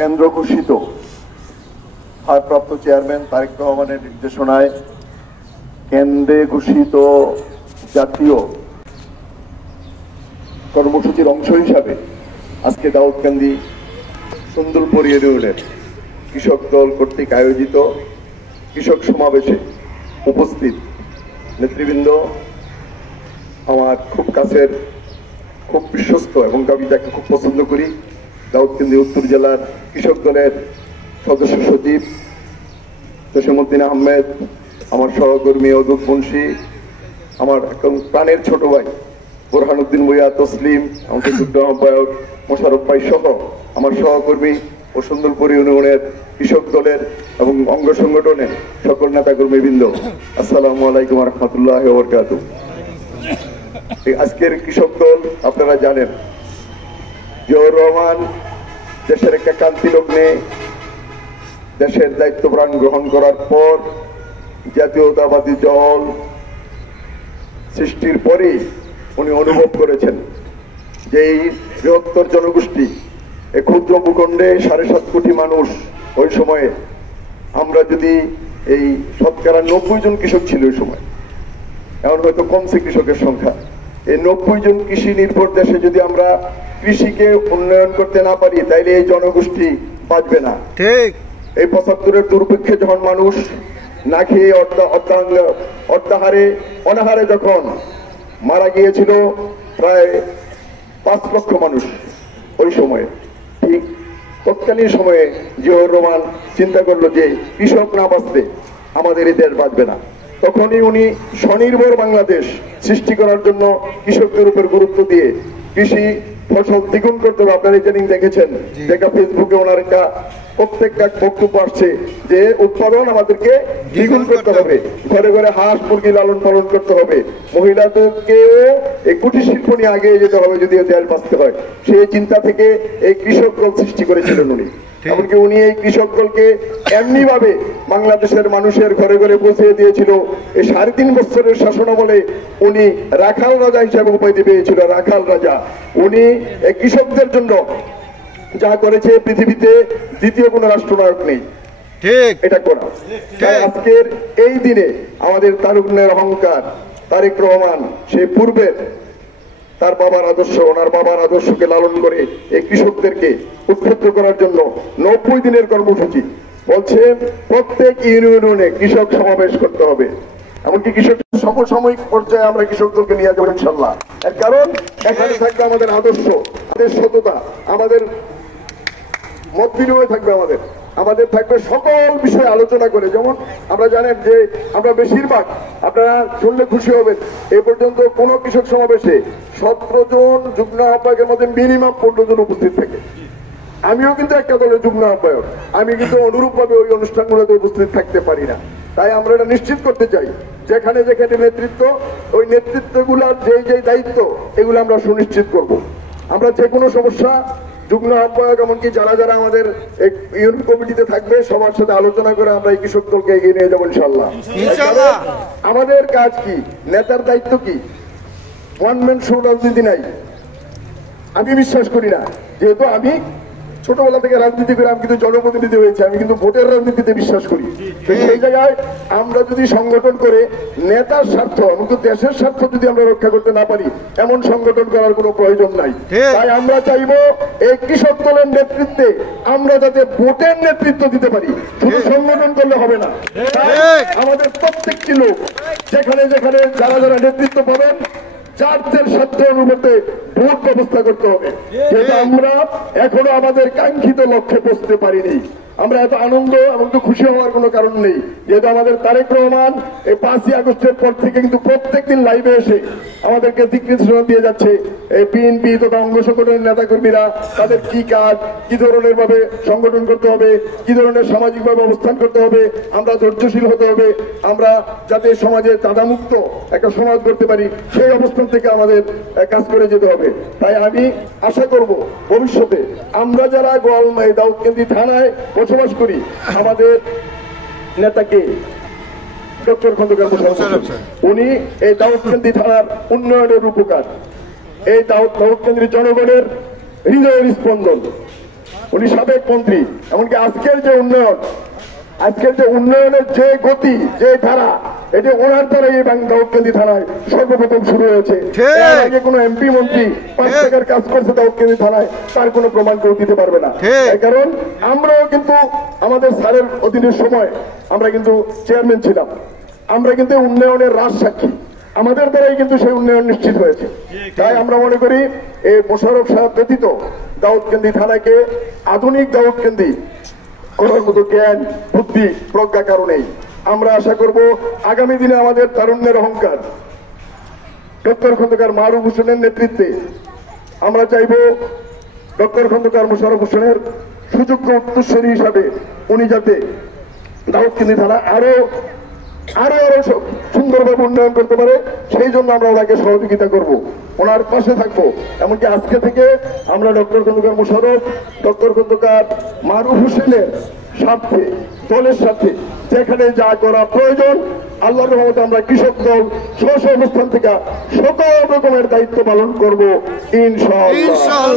কেন্দ্র ঘোষিত ভারপ্রাপ্ত চেয়ারম্যান তারেক রহমানের নির্দেশনায় কেন্দ্রে ঘোষিত জাতীয় কর্মসূচির অংশ হিসাবে আজকে দাউদকান্দি সুন্দরপুর ইউনিয়নের কৃষক দল কর্তৃক আয়োজিত কৃষক সমাবেশে উপস্থিত নেতৃবৃন্দ, আমার খুব কাছের, খুব বিশ্বস্ত এবং আমি যাকে খুব পছন্দ করি, দাউদকান্দি উত্তর জেলার কৃষক দলের সদস্য সচিব জসীমউদ্দিন আহমেদ, আমার সহকর্মী অদূত মুন্সি, আমার একদম প্রাণের ছোট ভাই বোরহানুদ্দিন ভূঁইয়া, তসলিম, আমাদের যুগ্ম আহ্বায়ক মোশারফ ভাই সহ আমার সহকর্মী ও সুন্দরপুর ইউনিয়নের কৃষক দলের এবং অঙ্গ সংগঠনের সকল নেতাকর্মীবৃন্দ, আসসালামু আলাইকুম ওয়া রাহমাতুল্লাহি ওয়া বারাকাতুহু। আজকের কৃষক দল আপনারা জানেন, জিয়াউর রহমান দেশের একটা ক্রান্তি লগ্নে দেশের দায়িত্বভার গ্রহণ করার পর জাতীয়তাবাদী দল সৃষ্টির পরে উনি অনুভব করেছেন যে এই বৃহত্তর জনগোষ্ঠী, এই ক্ষুদ্র ভূখণ্ডে 7.5 কোটি মানুষ, ওই সময়ে আমরা যদি এই শতকরা 90 জন কৃষক ছিল ওই সময়, এখন হয়তো কমছে কৃষকের সংখ্যা, এই 90 জন কৃষি নির্ভর দেশে যদি আমরা কৃষিকে উন্নয়ন করতে না পারি তাইলে এই জনগোষ্ঠী বাঁচবে না। ঠিক এই 75-এর দুর্ভিক্ষে যখন মানুষ না খেয়ে অনাহারে যখন মারা গিয়েছিল প্রায় 5 লক্ষ মানুষ ওই সময়ে, ঠিক তৎকালীন সময়ে জিয়াউর রহমান চিন্তা করলো যে কৃষক না বাঁচলে আমাদের এই দেশ বাঁচবে না। তখনই উনি স্বনির্ভর বাংলাদেশ সৃষ্টি করার জন্য কৃষকদের উপর গুরুত্ব দিয়ে কৃষি ফসল দ্বিগুণ করতে হবে। আপনারা ইদানিং দেখেছেন যে ফেসবুকে ওনার একটা প্রত্যেকটা বক্তব্য আসছে যে উৎপাদন আমাদেরকে দ্বিগুণ করতে হবে, ঘরে ঘরে হাঁস মুরগি লালন পালন করতে হবে, মহিলাদেরকেও এই কুটির শিল্প নিয়ে আগে যেতে হবে যদি দেশ বাঁচতে হয়। সেই চিন্তা থেকে এই কৃষক দল সৃষ্টি করেছিলেন উনি। এমনকি উনি এই কৃষক দলকে এমনি ভাবে বাংলাদেশের মানুষের ঘরে ঘরে পৌঁছে দিয়েছিল। এই 3.5 বছরের শাসনামলে উনি রাখাল রাজা হিসাবে উপাধি পেয়েছিল, রাখাল রাজা। উনি এই কৃষকদের জন্য যা করেছে পৃথিবীতে দ্বিতীয় কোন রাষ্ট্রনায়ক নেই এটা করা। আজকের এই দিনে আমাদের তারুণ্যের অহংকার তারেক রহমান সেই পূর্বের তার বাবার আদর্শ, ওনার বাবার আদর্শকে লালন করে এই কৃষকদেরকে উদ্বুদ্ধ করার জন্য 90 দিনের কর্মসূচি বলছে প্রত্যেক ইউনিয়নে কৃষক সমাবেশ করতে হবে। এমনকি কৃষক সমসাময়িক পর্যায়ে আমরা কৃষক দলকে নিয়ে যাবো ইনশাল্লাহ। এর কারণ এখানে থাকবে আমাদের আদর্শ, আমাদের সততা, আমাদের মত বিনিময় থাকবে, আমাদের থাকবে সকল বিষয়ে আলোচনা করে। যেমন আমরা জানেন যে আমরা বেশিরভাগ, আপনারা শুনলে খুশি হবেন, এ পর্যন্ত কোন কৃষক সমাবেশে 17 জন যুগ্ম আহ্বায়কের মধ্যে মিনিমাম 15 জন উপস্থিত থাকে। আমিও কিন্তু একটা দলের যুগ্ম আহ্বায়ক, আমি কিন্তু অনুরূপ ভাবে ওই অনুষ্ঠানগুলোতে উপস্থিত থাকতে পারি না। তাই আমরা এটা নিশ্চিত করতে চাই যেখানে যেখানে নেতৃত্ব, ওই নেতৃত্বগুলার যে দায়িত্ব এগুলো আমরা সুনিশ্চিত করব। আমরা যে কোনো সমস্যা যুগ্ম আহ্বায়ক এমনকি যারা যারা আমাদের ইউনিয়ন কমিটিতে থাকবে সবার সাথে আলোচনা করে আমরা এই কৃষক দলকে এগিয়ে নিয়ে যাবো ইনশাল্লাহ। আমাদের কাজ কি, নেতার দায়িত্ব কি? ওয়ান ম্যান শো রাজনীতি নাই, আমি বিশ্বাস করি না। যেহেতু আমি ছোটবেলা থেকে রাজনীতি করে আমি কিন্তু জনপ্রতিনিধি হয়েছে, আমি কিন্তু ভোটের রাজনীতিতে বিশ্বাস করি। সেই জায়গায় আমরা যদি সংগঠন করে নেতার স্বার্থ এমনকি দেশের স্বার্থ যদি আমরা রক্ষা করতে না পারি, এমন সংগঠন করার কোনো প্রয়োজন নাই। তাই আমরা চাইবো এই কৃষক দলের নেতৃত্বে আমরা যাতে ভোটের নেতৃত্ব দিতে পারি, শুধু সংগঠন করলে হবে না। আমাদের প্রত্যেকটি লোক যেখানে যেখানে যারা যারা নেতৃত্ব পাবেন যাদের সাধ্য অনুপাতে ভোট ব্যবস্থা করতে হবে। যেহেতু আমরা এখনো আমাদের কাঙ্ক্ষিত লক্ষ্যে পৌঁছতে পারিনি, আমরা এত আনন্দ এবং খুশি হওয়ার কোনো কারণ নেই। যেহেতু আমাদের তারেক রহমান এই 5ই আগস্টের পর থেকে কিন্তু প্রত্যেকদিন লাইভে এসে আমাদেরকে দিক নির্দেশনা দিয়ে যাচ্ছে। এই বিএনপি তথা অঙ্গ সংগঠনের নেতাকর্মীরা তাদের কি কাজ, কি ধরনের ভাবে সংগঠন করতে হবে, কি ধরনের সামাজিক ভাবে অবস্থান করতে হবে, আমরা ধৈর্যশীল হতে হবে, আমরা যাতে সমাজে চাঁদামুক্ত একটা সমাজ করতে পারি সেই অবস্থান থেকে আমাদের কাজ করে যেতে হবে। তাই আমি আশা করব ভবিষ্যতে আমরা যারা গোয়ালমাই দাউদকান্দি থানায় বসবাস করি, আমাদের নেতাকে ডক্টর খন্দকার উনি এই দাউদকান্দি থানার উন্নয়নের রূপকার, এই দাউদকান্দির জনগণের হৃদয়ের স্পন্দন। উনি সাবেক মন্ত্রী। এমনকি আজকের যে উন্নয়নের যে গতি, যে ধারা, এটা ওনার দ্বারা এই দাউদকান্দি থানায় সর্বপ্রথম শুরু হয়েছে। এর আগে কোনো এমপি মন্ত্রী 5 টাকার কাজ করছে দাউদকান্দি থানায়, তার কোনো প্রমাণ কেউ দিতে পারবে না। কারণ আমরাও কিন্তু আমাদের স্যারের অধীনের সময় আমরা কিন্তু চেয়ারম্যান ছিলাম, আমরা কিন্তু উন্নয়নের রাজসাক্ষী, আমাদের দ্বারাই কিন্তু সেই উন্নয়ন নিশ্চিত হয়েছে। তাই আমরা মনে করি এই মোশাররফ সাহেব ব্যতীত দাউদকান্দি থানাকে আধুনিক দাউদকান্দি করার মতো জ্ঞান, বুদ্ধি, প্রজ্ঞা কারণেই আমরা আশা করব আগামী দিনে আমাদের তারুণ্যের অহংকার ডক্টর খন্দকার মারুফ হোসেনের নেতৃত্বে আমরা চাইব ডক্টর খন্দকার মোশাররফ হোসেনের সুযোগ্য উত্তরসূরি হিসাবে উনি যাতে দাউদকান্দি থানা আরো সুন্দরভাবে উন্নয়ন করতে পারে, সেই জন্য আমরা ওনাকে সহযোগিতা করব, ওনার পাশে থাকবো। এমনকি আজকে থেকে আমরা ডক্টর খন্দকার মোশাররফ, ডক্টর খন্দকার মারুফ হোসেনের স্বার্থে, দলের সাথে যেখানে যা করা প্রয়োজন, আল্লাহর রহমতে আমরা কৃষক দল স্ব অবস্থান থেকে সকল রকমের দায়িত্ব পালন করব ইনশাআল্লাহ।